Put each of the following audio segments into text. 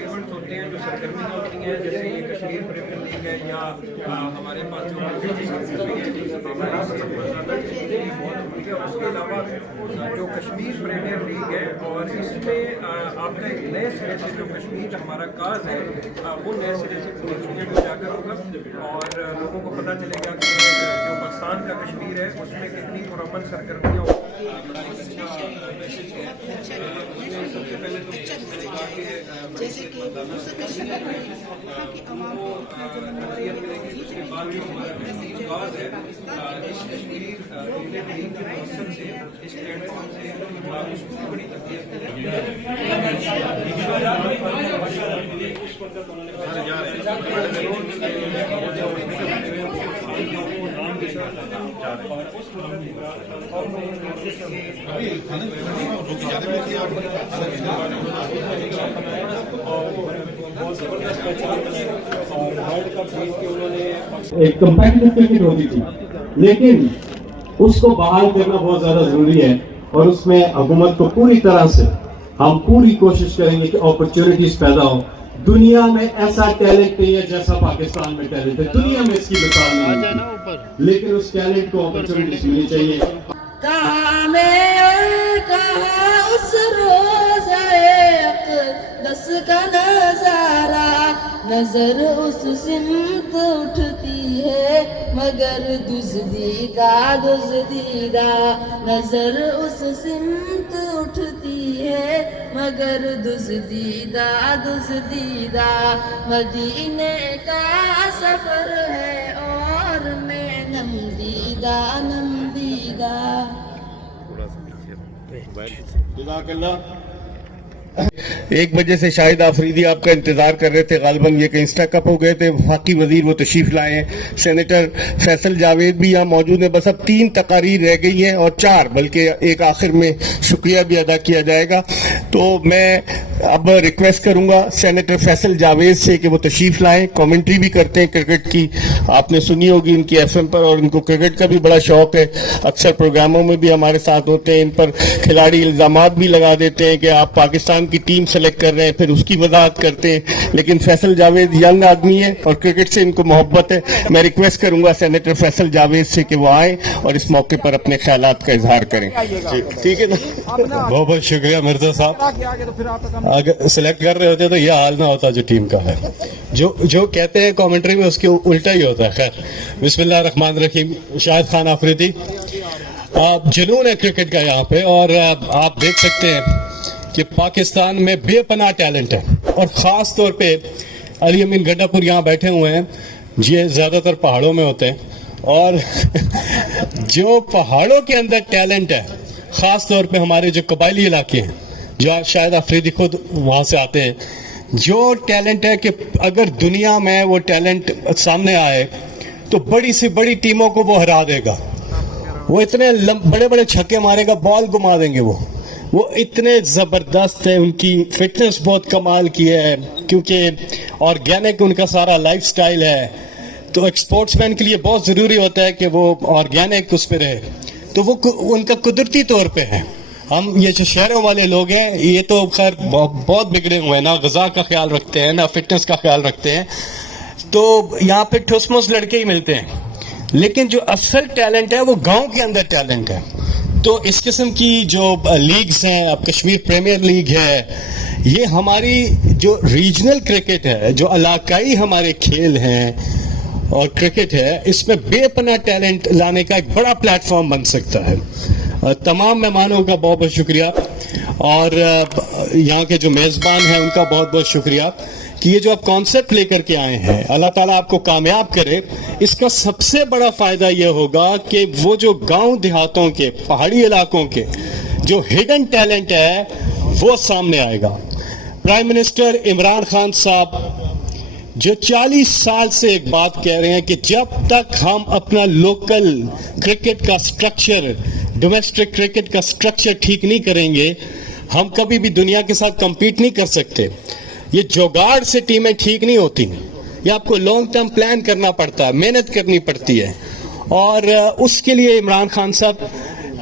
Events ہوتے ہیں، جو سرگرمیاں ہوتی ہیں، جیسے یہ کشمیر پریمیئر لیگ ہے یا ہمارے پاس جو ہماری صحت بہت ہوتی ہے، اور اس کے علاوہ جو کشمیر پریمیئر لیگ ہے، اور اس میں آپ کا ایک نئے سرے سے جو کشمیر ہمارا کاز ہے وہ نئے سرے سے پوری دنیا میں جا کر ہوگا، اور لوگوں کو پتہ چلے گا کہ جو پاکستان کا کشمیر ہے اس میں کتنی پرامن سرگرمیاں ہوتی ہیں۔ بڑا ایک اچھا میسیج ہے۔ سب سے پہلے تو میں نے کہا کہ جیسے کہ وہاں کی عوام کو تربیت ملے گی، اس کے بعد جو ہمارا کشمیر باز ہے اس کشمیر پریمیئر لیگ کے مقصد سے اس پلیٹ فارم سے اس کو بڑی تربیت ملے ایک کمپیٹیٹو کرکٹ ہوتی تھی، لیکن اس کو بحال کرنا بہت زیادہ ضروری ہے، اور اس میں حکومت کو پوری طرح سے ہم پوری کوشش کریں گے کہ اپرچونٹیز پیدا ہو۔ دنیا میں ایسا ٹیلنٹ نہیں ہے جیسا پاکستان میں ٹیلنٹ ہے، دنیا میں اس کی مثال نہیں ہے، لیکن اس ٹیلنٹ کو اپرچونٹیز ملنی چاہیے۔ کہاں میں اور کہاں اس روزہ اقدس کا نظارہ، نظر اس سمت اٹھتی ہے مگر دزدیدہ دزدیدہ، نظر اس سمت اٹھتی ہے مگر دزدیدہ دزدیدہ، مدینے کا سفر ہے اور میں نمدیدہ نمدیدہ۔ جزاک اللہ۔ 1 بجے سے شاہد آفریدی آپ کا انتظار کر رہے تھے، غالباً یہ کہ انسٹا کپ ہو گئے تھے، وفاقی وزیر وہ تشریف لائے ہیں، سینیٹر فیصل جاوید بھی یہاں موجود ہیں۔ بس اب 3 تقاریر رہ گئی ہیں، اور 4 بلکہ ایک آخر میں شکریہ بھی ادا کیا جائے گا۔ تو میں اب ریکویسٹ کروں گا سینیٹر فیصل جاوید سے کہ وہ تشریف لائیں، کامنٹری بھی کرتے ہیں کرکٹ کی، آپ نے سنی ہوگی ان کی ایف ایم پر، اور ان کو کرکٹ کا بھی بڑا شوق ہے، اکثر پروگراموں میں بھی ہمارے ساتھ ہوتے ہیں۔ ان پر کھلاڑی الزامات بھی لگا دیتے ہیں کہ آپ پاکستان کی ٹیم سلیکٹ کر رہے ہیں، پھر اس کی وضاحت کرتے ہیں، لیکن فیصل جاوید ینگ آدمی ہے اور کرکٹ سے ان کو محبت ہے۔ میں ریکویسٹ کروں گا سینیٹر فیصل جاوید سے کہ وہ آئیں اور اس موقع پر اپنے خیالات کا اظہار کریں۔ ٹھیک ہے نا؟ بہت بہت شکریہ مرزا صاحب، اگر سلیکٹ کر رہے ہوتے تو یہ حال نہ ہوتا جو ٹیم کا ہے، جو کہتے ہیں کامنٹری میں اس کے الٹا ہی ہوتا ہے۔ خیر، بسم اللہ الرحمن الرحیم۔ شاہد خان آفریدی، جنون ہے کرکٹ کا یہاں پہ، اور آپ دیکھ سکتے ہیں کہ پاکستان میں بے پناہ ٹیلنٹ ہے، اور خاص طور پہ علی امین گڈا پور یہاں بیٹھے ہوئے ہیں، یہ زیادہ تر پہاڑوں میں ہوتے ہیں، اور جو پہاڑوں کے اندر ٹیلنٹ ہے، خاص طور پہ ہمارے جو قبائلی علاقے ہیں، جو شاید آفریدی خود وہاں سے آتے ہیں، جو ٹیلنٹ ہے کہ اگر دنیا میں وہ ٹیلنٹ سامنے آئے تو بڑی سی بڑی ٹیموں کو وہ ہرا دے گا، وہ اتنے بڑے بڑے چھکے مارے گا، بال گما دیں گے، وہ اتنے زبردست ہے، ان کی فٹنس بہت کمال کی ہے، کیونکہ آرگینک ان کا سارا لائف سٹائل ہے، تو ایک سپورٹس مین کے لیے بہت ضروری ہوتا ہے کہ وہ آرگینک اس پہ رہے، تو وہ ان کا قدرتی طور پہ ہے۔ ہم یہ جو شہروں والے لوگ ہیں یہ تو خیر بہت بگڑے ہوئے ہیں، نہ غذا کا خیال رکھتے ہیں نہ فٹنس کا خیال رکھتے ہیں، تو یہاں پہ ٹھوس موس لڑکے ہی ملتے ہیں، لیکن جو اصل ٹیلنٹ ہے وہ گاؤں کے اندر ٹیلنٹ ہے۔ تو اس قسم کی جو لیگز ہیں، اب کشمیر پریمیئر لیگ ہے، یہ ہماری جو ریجنل کرکٹ ہے، جو علاقائی ہمارے کھیل ہیں اور کرکٹ ہے، اس میں بے پناہ ٹیلنٹ لانے کا ایک بڑا پلیٹ فارم بن سکتا ہے۔ تمام مہمانوں کا بہت بہت شکریہ، اور یہاں کے جو میزبان ہیں ان کا بہت بہت شکریہ کہ یہ جو آپ کانسیپٹ لے کر کے آئے ہیں، اللہ تعالیٰ آپ کو کامیاب کرے۔ اس کا سب سے بڑا فائدہ یہ ہوگا کہ وہ جو گاؤں دیہاتوں کے، پہاڑی علاقوں کے جو ہڈن ٹیلنٹ ہے وہ سامنے آئے گا۔ پرائم منسٹر عمران خان صاحب جو 40 سال سے ایک بات کہہ رہے ہیں کہ جب تک ہم اپنا لوکل کرکٹ کا سٹرکچر، ڈومیسٹک کرکٹ کا سٹرکچر ٹھیک نہیں کریں گے، ہم کبھی بھی دنیا کے ساتھ کمپیٹ نہیں کر سکتے۔ یہ جوگاڑ سے ٹیمیں ٹھیک نہیں ہوتی، یہ آپ کو لانگ ٹرم پلان کرنا پڑتا ہے، محنت کرنی پڑتی ہے، اور اس کے لیے عمران خان صاحب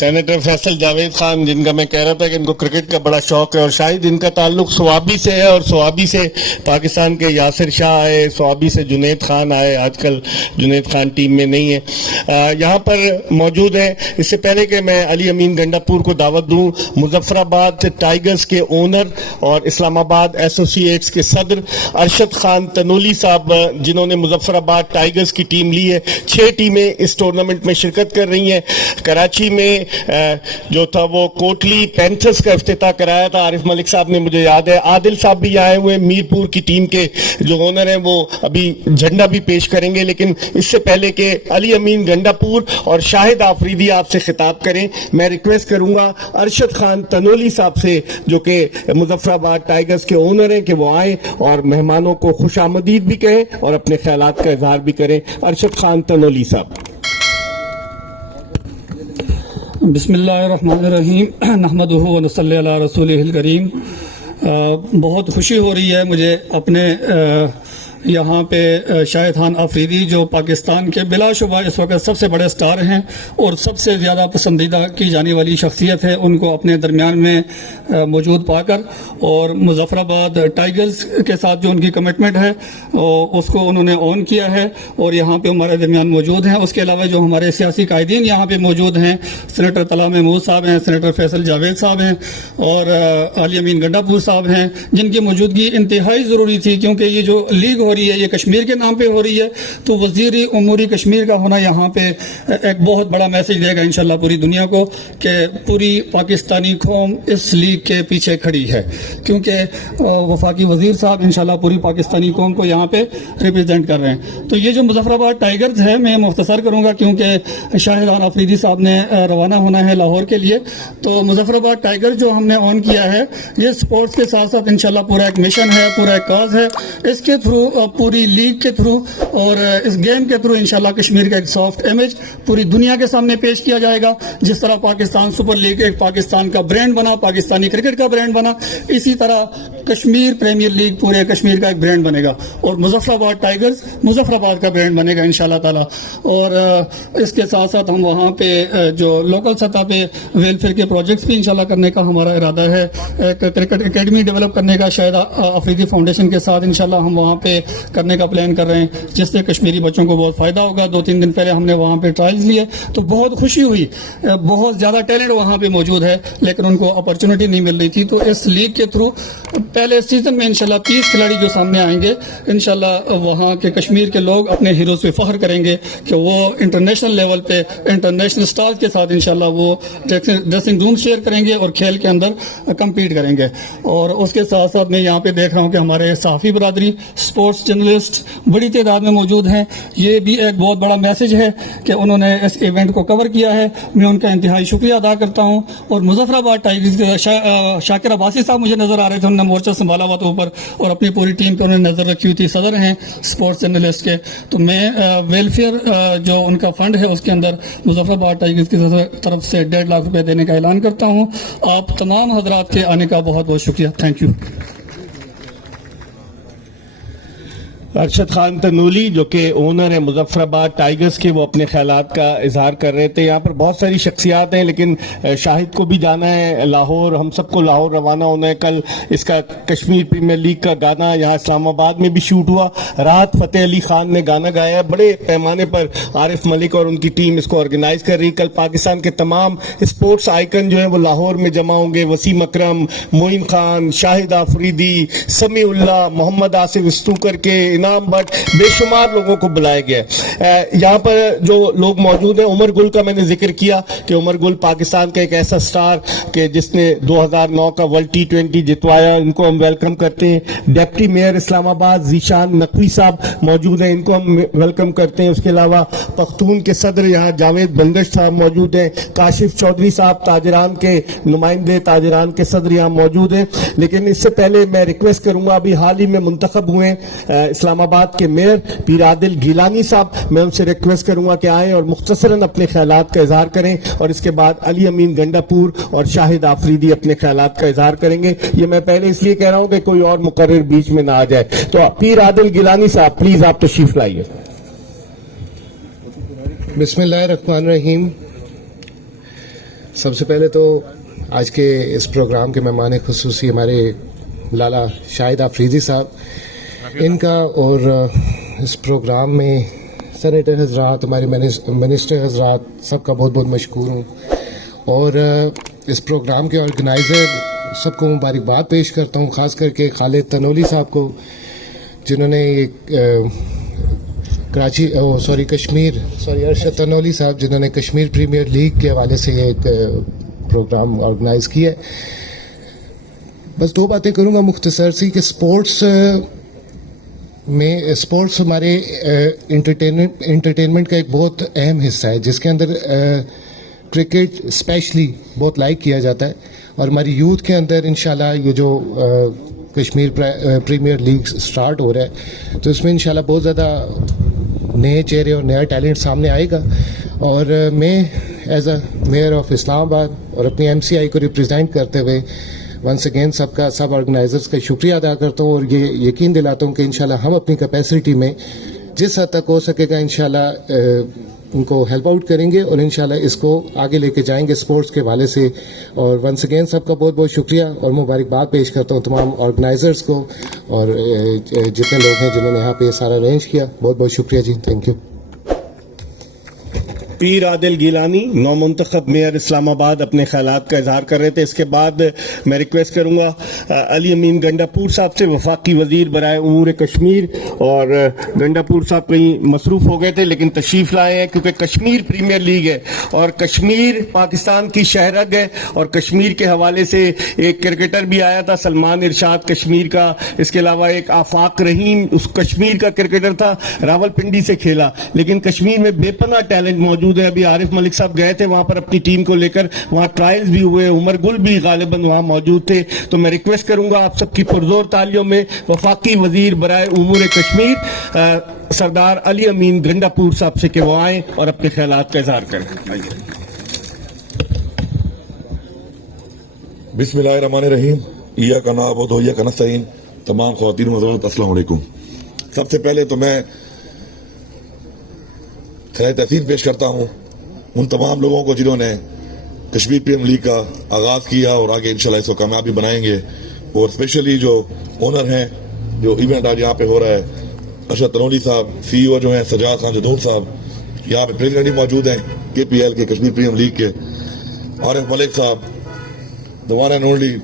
سینیٹر فیصل جاوید خان، جن کا میں کہہ رہا تھا کہ ان کو کرکٹ کا بڑا شوق ہے، اور شاید ان کا تعلق سوابی سے ہے، اور سوابی سے پاکستان کے یاسر شاہ آئے، سوابی سے جنید خان آئے، آج کل جنید خان ٹیم میں نہیں ہے، یہاں پر موجود ہیں۔ اس سے پہلے کہ میں علی امین گنڈاپور کو دعوت دوں، مظفر آباد ٹائیگرز کے اونر اور اسلام آباد ایسوسی ایٹس کے صدر ارشد خان تنولی صاحب، جنہوں نے مظفر آباد ٹائیگرز کی ٹیم لی ہے۔ 6 ٹیمیں اس ٹورنامنٹ میں شرکت کر رہی ہیں۔ کراچی میں جو تھا وہ کوٹلی پینتھرز کا افتتاح کرایا تھا، عارف ملک صاحب نے، مجھے یاد ہے۔ عادل صاحب بھی آئے ہوئے، میرپور کی ٹیم کے جو اونر ہیں، وہ ابھی جھنڈا بھی پیش کریں گے، لیکن اس سے پہلے کہ علی امین گنڈاپور اور شاہد آفریدی آپ سے خطاب کریں، میں ریکویسٹ کروں گا ارشد خان تنولی صاحب سے، جو کہ مظفر آباد ٹائیگرز کے اونر ہیں، کہ وہ آئیں اور مہمانوں کو خوش آمدید بھی کہیں اور اپنے خیالات کا اظہار بھی کریں۔ ارشد خان تنولی صاحب۔ بسم اللہ الرحمن الرحیم، نحمدہ و نصلی علی رسولہ الکریم۔ بہت خوشی ہو رہی ہے مجھے اپنے یہاں پہ شاہد خان آفریدی، جو پاکستان کے بلا شبہ اس وقت سب سے بڑے سٹار ہیں اور سب سے زیادہ پسندیدہ کی جانے والی شخصیت ہے، ان کو اپنے درمیان میں موجود پا کر، اور مظفر آباد ٹائیگرز کے ساتھ جو ان کی کمٹمنٹ ہے اس کو انہوں نے آن کیا ہے اور یہاں پہ ہمارے درمیان موجود ہیں۔ اس کے علاوہ جو ہمارے سیاسی قائدین یہاں پہ موجود ہیں، سینیٹر طلحہ محمود صاحب ہیں، سینیٹر فیصل جاوید صاحب ہیں اور علی امین گنڈاپور صاحب ہیں، جن کی موجودگی انتہائی ضروری تھی، کیونکہ یہ جو لیگ ہو رہی ہے یہ کشمیر کے نام پہ ہو رہی ہے، تو وزیر امور کشمیر کا ہونا یہاں پہ ایک بہت بڑا میسج دے گا انشاءاللہ پوری دنیا کو، کہ پوری پاکستانی قوم اس لیگ کے پیچھے کھڑی ہے، کیونکہ وفاقی وزیر صاحب انشاءاللہ پوری پاکستانی قوم کو یہاں پہ ریپرزینٹ کر رہے ہیں۔ تو یہ جو مظفر آباد ٹائیگرز ہے، میں مختصر کروں گا کیونکہ شاہد خان آفریدی صاحب نے روانہ ہونا ہے لاہور کے لیے۔ تو مظفر آباد ٹائیگرز جو ہم نے آن کیا ہے، یہ سپورٹس کے ساتھ ساتھ انشاءاللہ پورا ایک مشن ہے، پورا ایک کاز ہے۔ اس کے تھرو، پوری لیگ کے تھرو اور اس گیم کے تھرو انشاءاللہ کشمیر کا ایک سافٹ امیج پوری دنیا کے سامنے پیش کیا جائے گا۔ جس طرح پاکستان سپر لیگ ایک پاکستان کا برانڈ بنا، پاکستانی کرکٹ کا برانڈ بنا، اسی طرح کشمیر پریمیئر لیگ پورے کشمیر کا ایک برانڈ بنے گا، اور مظفر آباد ٹائیگرز مظفر آباد کا برانڈ بنے گا انشاءاللہ تعالی۔ اور اس کے ساتھ ساتھ ہم وہاں پہ جو لوکل سطح پہ ویلفیئر کے پروجیکٹس بھی انشاءاللہ کرنے کا ہمارا ارادہ ہے۔ ایک کرکٹ اکیڈمی ڈیولپ کرنے کا شاہد آفریدی فاؤنڈیشن کے ساتھ انشاءاللہ ہم وہاں پہ کرنے کا پلان کر رہے ہیں، جس سے کشمیری بچوں کو بہت فائدہ ہوگا۔ 2-3 دن پہلے ہم نے وہاں پہ ٹرائلز لیے تو بہت خوشی ہوئی، بہت زیادہ ٹیلنٹ وہاں پہ موجود ہے، لیکن ان کو اپرچونٹی نہیں مل رہی تھی۔ تو اس لیگ کے تھرو پہلے سیزن میں انشاءاللہ 30 کھلاڑی جو سامنے آئیں گے، انشاءاللہ وہاں کے کشمیر کے لوگ اپنے ہیروز پہ فخر کریں گے کہ وہ انٹرنیشنل لیول پہ انٹرنیشنل سٹارز کے ساتھ انشاءاللہ وہ ڈریسنگ روم شیئر کریں گے اور کھیل کے اندر کمپیٹ کریں گے۔ اور اس کے ساتھ ساتھ میں یہاں پہ دیکھ رہا ہوں کہ ہمارے صحافی برادری، سپورٹس جرنلسٹ بڑی تعداد میں موجود ہیں۔ یہ بھی ایک بہت بڑا میسج ہے کہ انہوں نے اس ایونٹ کو کور کیا ہے، میں ان کا انتہائی شکریہ ادا کرتا ہوں۔ اور مظفر آباد ٹائیگرز شاکر عباسی صاحب مجھے نظر آ رہے تھے، انہوں نے مورچہ سنبھالا ہوا تھا اوپر اور اپنی پوری ٹیم پہ انہوں نے نظر رکھی ہوئی تھی، صدر ہیں سپورٹس جرنلسٹ کے۔ تو میں ویلفیئر جو ان کا فنڈ ہے اس کے اندر مظفر آباد ٹائیگرز کی طرف سے 1.5 لاکھ روپے دینے کا اعلان کرتا ہوں۔ آپ تمام حضرات کے آنے کا بہت بہت شکریہ، تھینک یو۔ ارشد خان تنولی جو کہ اونر ہیں مظفر آباد ٹائیگرز کے، وہ اپنے خیالات کا اظہار کر رہے تھے۔ یہاں پر بہت ساری شخصیات ہیں، لیکن شاہد کو بھی جانا ہے لاہور، ہم سب کو لاہور روانہ ہونا ہے۔ کل اس کا کشمیر پریمیئر لیگ کا گانا یہاں اسلام آباد میں بھی شوٹ ہوا، رات فتح علی خان نے گانا گایا، بڑے پیمانے پر عارف ملک اور ان کی ٹیم اس کو آرگنائز کر رہی۔ کل پاکستان کے تمام اسپورٹس آئیکن جو ہیں وہ لاہور میں جمع ہوں گے، وسیم اکرم، معین خان، شاہد آفریدی، سمیع اللہ، محمد آصف استوکر کے، انعام بٹ، بے شمار لوگوں کو بلایا گیا ہے۔ یہاں پر جو لوگ موجود ہیں، عمر گل کا میں نے ذکر کیا کہ عمر گل پاکستان کا ایک ایسا سٹار کہ جس نے 2009 کا ورلڈ T20 جتوایا، ان کو ہم ویلکم کرتے ہیں۔ ڈپٹی میئر اسلام آباد ذیشان نقوی صاحب موجود ہیں، ان کو ہم ویلکم کرتے ہیں۔ اس کے علاوہ پختون کے صدر یہاں جاوید بندش صاحب موجود ہیں، کاشف چودھری صاحب تاجران کے نمائندے، تاجران کے صدر یہاں موجود ہیں۔ لیکن اس سے پہلے میں ریکویسٹ کروں گا، ابھی حال ہی میں منتخب ہوئے اسلام آباد کے میئر پیر عادل گیلانی صاحب، میں ان سے ریکویسٹ کروں گا کہ آئیں اور مختصراً اپنے خیالات کا اظہار کریں، اور اس کے بعد علی امین گنڈاپور اور شاہد آفریدی اپنے خیالات کا اظہار کریں گے۔ یہ میں پہلے اس لیے کہہ رہا ہوں کہ کوئی اور مقرر بیچ میں نہ آ جائے۔ تو پیر عادل گیلانی صاحب پلیز آپ تشریف لائیے۔ بسم اللہ الرحمن الرحیم۔ سب سے پہلے تو آج کے اس پروگرام کے مہمان خصوصی ہمارے لالا شاہد آفریدی صاحب، ان کا اور اس پروگرام میں سینیٹر حضرات، ہمارے منسٹر حضرات، سب کا بہت بہت مشکور ہوں. اور اس پروگرام کے آرگنائزر سب کو مبارکباد پیش کرتا ہوں، خاص کر کے خالد تنولی صاحب کو، جنہوں نے ارشد تنولی صاحب جنہوں نے کشمیر پریمیئر لیگ کے حوالے سے یہ ایک پروگرام آرگنائز کیا ہے. بس دو باتیں کروں گا مختصر سی کہ اسپورٹس ہمارے انٹرٹینمنٹ کا ایک بہت اہم حصہ ہے، جس کے اندر کرکٹ اسپیشلی بہت لائک کیا جاتا ہے. اور ہماری یوتھ کے اندر انشاءاللہ یہ جو کشمیر پریمیئر لیگ سٹارٹ ہو رہا ہے، تو اس میں انشاءاللہ بہت زیادہ نئے چہرے اور نیا ٹیلنٹ سامنے آئے گا. اور میں ایز اے میئر آف اسلام آباد اور اپنی MCI کو ریپرزینٹ کرتے ہوئے ونس اگین سب آرگنائزرز کا شکریہ ادا کرتا ہوں، اور یہ یقین دلاتا ہوں کہ انشاءاللہ ہم اپنی کیپیسٹی میں جس حد تک ہو سکے گا انشاءاللہ ان کو ہیلپ آؤٹ کریں گے، اور انشاءاللہ اس کو آگے لے کے جائیں گے اسپورٹس کے حوالے سے. اور ونس اگین سب کا بہت بہت شکریہ اور مبارکباد پیش کرتا ہوں تمام آرگنائزرز کو اور جتنے لوگ ہیں جنہوں نے یہاں پہ یہ سارا ارینج کیا. بہت بہت شکریہ جی، تھینک یو. پیر عادل گیلانی نو منتخب میئر اسلام آباد اپنے خیالات کا اظہار کر رہے تھے. اس کے بعد میں ریکویسٹ کروں گا علی امین گنڈا پور صاحب سے، وفاقی وزیر برائے امور کشمیر. اور گنڈا پور صاحب کہیں مصروف ہو گئے تھے لیکن تشریف لائے ہیں، کیونکہ کشمیر پریمیئر لیگ ہے اور کشمیر پاکستان کی شہرگ ہے. اور کشمیر کے حوالے سے ایک کرکٹر بھی آیا تھا، سلمان ارشاد کشمیر کا. اس کے علاوہ ایک آفاق رحیم اس کشمیر کا کرکٹر تھا، راول پنڈی سے کھیلا. لیکن کشمیر میں بے پناہ ٹیلنٹ موجود ہے. ابھی عارف ملک صاحب گئے تھے وہاں پر اپنی ٹیم کو لے کر، وہاں ٹرائلز بھی ہوئے، عمر گل بھی غالباً وہاں موجود تھے. تو میں ریکویسٹ کروں گا آپ سب کی پرزور تالیوں میں وفاقی وزیر برائے امور کشمیر سردار علی امین گنڈا پور صاحب سے کہ وہ آئیں اور اپنے خیالات کا اظہار کریں. بسم اللہ الرحمن الرحیم. ایاک نعبد و ایاک نستعین. تمام خواتین و حضرات السلام علیکم. سب سے پہلے تو میں خراج تحسین پیش کرتا ہوں ان تمام لوگوں کو جنہوں نے کشمیر پریمیئر لیگ کا آغاز کیا اور آگے انشاءاللہ اس کو کامیابی بنائیں گے. اور اسپیشلی جو اونر ہیں، جو ایونٹ آج یہاں پہ ہو رہا ہے، ارشد تنولی صاحب، CEO جو ہیں سجاد خان جدون صاحب، یہاں پہ پریزیڈنٹ بھی موجود ہیں KPL کے کشمیر پریمیئر لیگ کے، عارف ملک صاحب، the one and only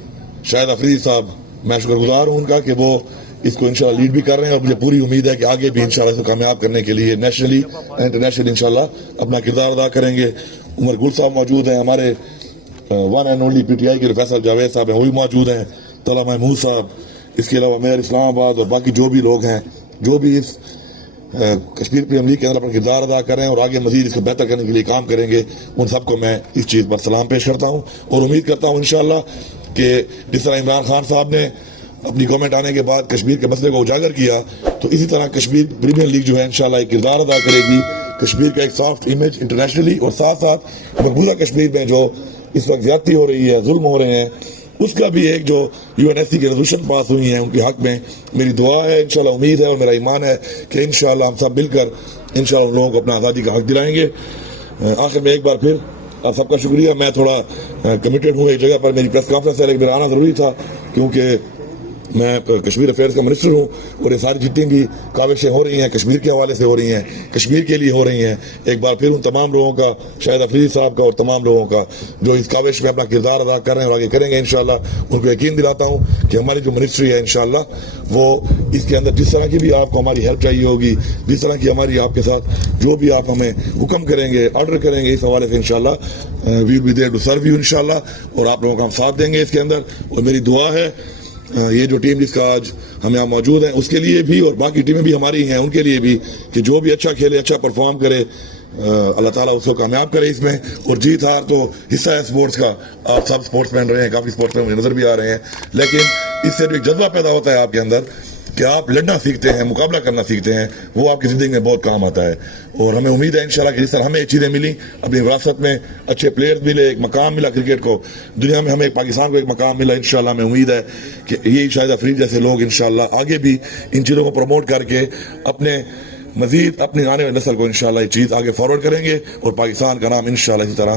شاہد آفریدی صاحب. میں شکر گزار ہوں ان کا کہ وہ اس کو انشاءاللہ لیڈ بھی کر رہے ہیں، اور مجھے پوری امید ہے کہ آگے بھی انشاءاللہ اس کو کامیاب کرنے کے لیے نیشنلی انٹرنیشنلی انشاءاللہ اپنا کردار ادا کریں گے. عمر گل صاحب موجود ہیں، ہمارے ون اینڈ اونلی PTI کے فیصل جاوید صاحب ہیں، وہ بھی موجود ہیں، طلعہ محمود صاحب. اس کے علاوہ میئر اسلام آباد اور باقی جو بھی لوگ ہیں جو بھی اس کشمیر پریمیئر لیگ کے اندر اپنا کردار ادا کریں اور آگے مزید اس کو بہتر کرنے کے لیے کام کریں گے، ان سب کو میں اس چیز پر سلام پیش کرتا ہوں. اور امید کرتا ہوں انشاءاللہ کہ جس طرح عمران خان صاحب نے اپنی گورنمنٹ آنے کے بعد کشمیر کے مسئلے کو اجاگر کیا، تو اسی طرح کشمیر پریمیئر لیگ جو ہے انشاءاللہ ایک کردار ادا کرے گی کشمیر کا ایک سافٹ امیج انٹرنیشنلی، اور ساتھ ساتھ مقبوضہ کشمیر میں جو اس وقت زیادتی ہو رہی ہے، ظلم ہو رہے ہیں، اس کا بھی ایک جو UNSC کی ریزولوشن پاس ہوئی ہیں ان کے حق میں میری دعا ہے، انشاءاللہ امید ہے اور میرا ایمان ہے کہ انشاءاللہ ہم سب مل کر انشاءاللہ ان لوگوں کو اپنا آزادی کا حق دلائیں گے. آخر میں ایک بار پھر آپ سب کا شکریہ. میں تھوڑا کمیٹڈ ہوں ایک جگہ پر، میری پریس کانفرنس ہے لیکن میرا آنا ضروری تھا کیونکہ میں کشمیر افیئرز کا منسٹر ہوں، اور یہ ساری جتنی بھی کاوشیں ہو رہی ہیں کشمیر کے حوالے سے ہو رہی ہیں، کشمیر کے لیے ہو رہی ہیں. ایک بار پھر ان تمام لوگوں کا، شاہد آفریدی صاحب کا اور تمام لوگوں کا جو اس کاوش میں اپنا کردار ادا کر رہے ہیں اور آگے کریں گے انشاءاللہ، ان کو یقین دلاتا ہوں کہ ہماری جو منسٹری ہے انشاءاللہ وہ اس کے اندر جس طرح کی بھی آپ کو ہماری ہیلپ چاہیے ہوگی، جس طرح کی ہماری آپ کے ساتھ جو بھی آپ ہمیں حکم کریں گے، آرڈر کریں گے، اس حوالے سے انشاءاللہ we will be there to serve you انشاءاللہ، اور آپ لوگوں کا ہم ساتھ دیں گے اس کے اندر. اور میری دعا ہے یہ جو ٹیم جس کا آج ہم یہاں موجود ہیں اس کے لیے بھی اور باقی ٹیمیں بھی ہماری ہیں ان کے لیے بھی کہ جو بھی اچھا کھیلے، اچھا پرفارم کرے، اللہ تعالیٰ اس کو کامیاب کرے اس میں. اور جیت ہار تو حصہ ہے اسپورٹس کا، آپ سب اسپورٹس مین رہے ہیں، کافی اسپورٹس مین نظر بھی آ رہے ہیں، لیکن اس سے بھی ایک جذبہ پیدا ہوتا ہے آپ کے اندر کہ آپ لڑنا سیکھتے ہیں، مقابلہ کرنا سیکھتے ہیں، وہ آپ کی زندگی میں بہت کام آتا ہے. اور ہمیں امید ہے انشاءاللہ کہ جس طرح ہمیں یہ چیزیں ملی، اپنی وراثت میں اچھے پلیئرز ملے، ایک مقام ملا کرکٹ کو دنیا میں، ہمیں پاکستان کو ایک مقام ملا، انشاءاللہ ہمیں امید ہے کہ یہی شاہد آفریدی جیسے لوگ انشاءاللہ آگے بھی ان چیزوں کو پروموٹ کر کے اپنے مزید اپنی آنے والی نسل کو انشاءاللہ یہ چیز آگے فارورڈ کریں گے اور پاکستان کا نام انشاءاللہ اسی طرح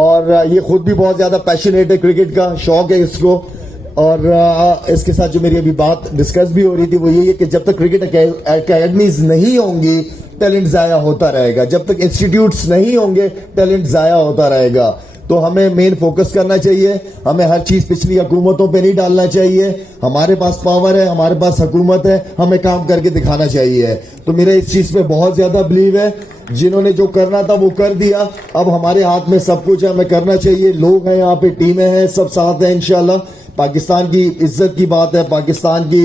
اور یہ خود بھی بہت زیادہ پیشنیٹ ہے کرکٹ کا، شوق ہے اس کو. اور اس کے ساتھ جو میری ابھی بات ڈسکس بھی ہو رہی تھی وہ یہی ہے کہ جب تک کرکٹ اکیڈمیز نہیں ہوں گی ٹیلنٹ ضائع ہوتا رہے گا، جب تک انسٹیٹیوٹس نہیں ہوں گے ٹیلنٹ ضائع ہوتا رہے گا. تو ہمیں مین فوکس کرنا چاہیے، ہمیں ہر چیز پچھلی حکومتوں پہ نہیں ڈالنا چاہیے. ہمارے پاس پاور ہے، ہمارے پاس حکومت ہے، ہمیں کام کر کے دکھانا چاہیے. تو میرا اس چیز پہ بہت زیادہ بلیو ہے. جنہوں نے جو کرنا تھا وہ کر دیا، اب ہمارے ہاتھ میں سب کچھ ہے، ہمیں کرنا چاہیے. لوگ ہیں یہاں پہ، ٹیمیں ہیں، سب ساتھ ہیں انشاءاللہ. پاکستان کی عزت کی بات ہے، پاکستان کی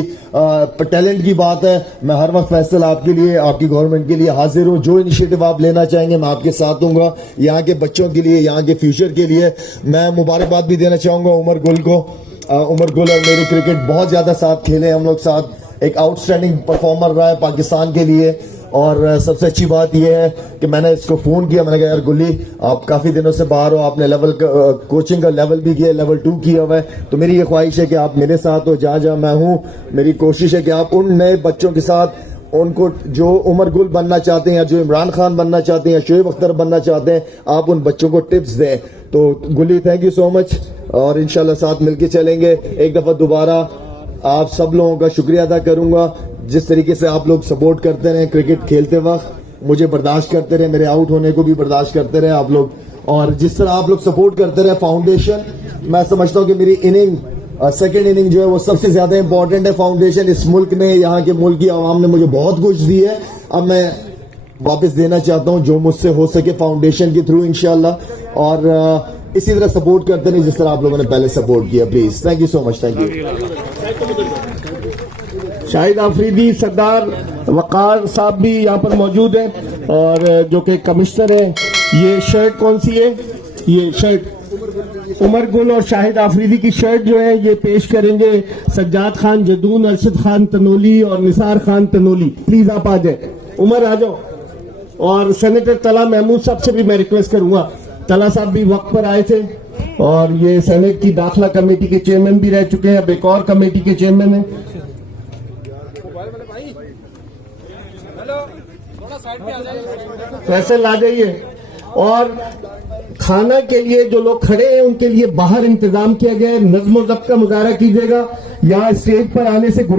ٹیلنٹ کی بات ہے. میں ہر وقت فیصل آپ کے لیے، آپ کی گورنمنٹ کے لیے حاضر ہوں. جو انیشیٹو آپ لینا چاہیں گے میں آپ کے ساتھ ہوں گا. یہاں کے بچوں کے لیے، یہاں کے فیوچر کے لیے میں مبارکباد بھی دینا چاہوں گا عمر گل کو. عمر گل اور میری کرکٹ بہت زیادہ ساتھ کھیلے ہم لوگ ساتھ. ایک آؤٹ اسٹینڈنگ پرفارمر رہا ہے پاکستان کے لیے. اور سب سے اچھی بات یہ ہے کہ میں نے اس کو فون کیا، میں نے کہا یار گلی آپ کافی دنوں سے باہر ہو، آپ نے لیول کوچنگ کا لیول بھی کیا، لیول 2 کیا ہوا ہے. تو میری یہ خواہش ہے کہ آپ میرے ساتھ ہو جہاں جہاں میں ہوں. میری کوشش ہے کہ آپ ان نئے بچوں کے ساتھ، ان کو جو عمر گل بننا چاہتے ہیں یا جو عمران خان بننا چاہتے ہیں یا شعیب اختر بننا چاہتے ہیں، آپ ان بچوں کو ٹپس دیں. تو گلی تھینک یو سو مچ، اور انشاءاللہ ساتھ مل کے چلیں گے. ایک دفعہ دوبارہ آپ سب لوگوں کا شکریہ ادا کروں گا جس طریقے سے آپ لوگ سپورٹ کرتے رہے کرکٹ کھیلتے وقت، مجھے برداشت کرتے رہے، میرے آؤٹ ہونے کو بھی برداشت کرتے رہے آپ لوگ. اور جس طرح آپ لوگ سپورٹ کرتے رہے فاؤنڈیشن، میں سمجھتا ہوں کہ میری سیکنڈ اننگ جو ہے وہ سب سے زیادہ امپورٹنٹ ہے. فاؤنڈیشن اس ملک نے، یہاں کے ملک کی عوام نے مجھے بہت کچھ دی ہے. اب میں واپس دینا چاہتا ہوں جو مجھ سے ہو سکے فاؤنڈیشن کے تھرو انشاءاللہ. اور اسی طرح سپورٹ کرتے رہے جس طرح آپ لوگوں نے پہلے سپورٹ کیا. Please thank you so much. Thank you. Shahid Afridi, Sardar Waqar صاحب بھی یہاں پر موجود ہیں، اور جو کہ کمشنر ہیں. یہ شرٹ کون سی ہے؟ یہ شرٹ عمر گل اور شاہد آفریدی کی شرٹ جو ہے یہ پیش کریں گے سجاد خان جدون، ارشد خان تنولی اور نثار خان تنولی. پلیز آپ آ جائیں، عمر آ جاؤ. اور سینیٹر طلحہ محمود صاحب سے بھی میں ریکویسٹ کروں گا. طلحہ صاحب بھی وقت پر آئے تھے اور یہ سینیٹ کی داخلہ کمیٹی کے چیئرمین بھی رہ چکے ہیں، اب ایک اور کمیٹی کے چیئرمین ہیں. فیصل آ جائیے. اور کھانا کے لیے جو لوگ کھڑے ہیں ان کے لیے باہر انتظام کیا گیا ہے. نظم و ضبط کا مظاہرہ کیجیے گا. یہاں اسٹیج پر آنے سے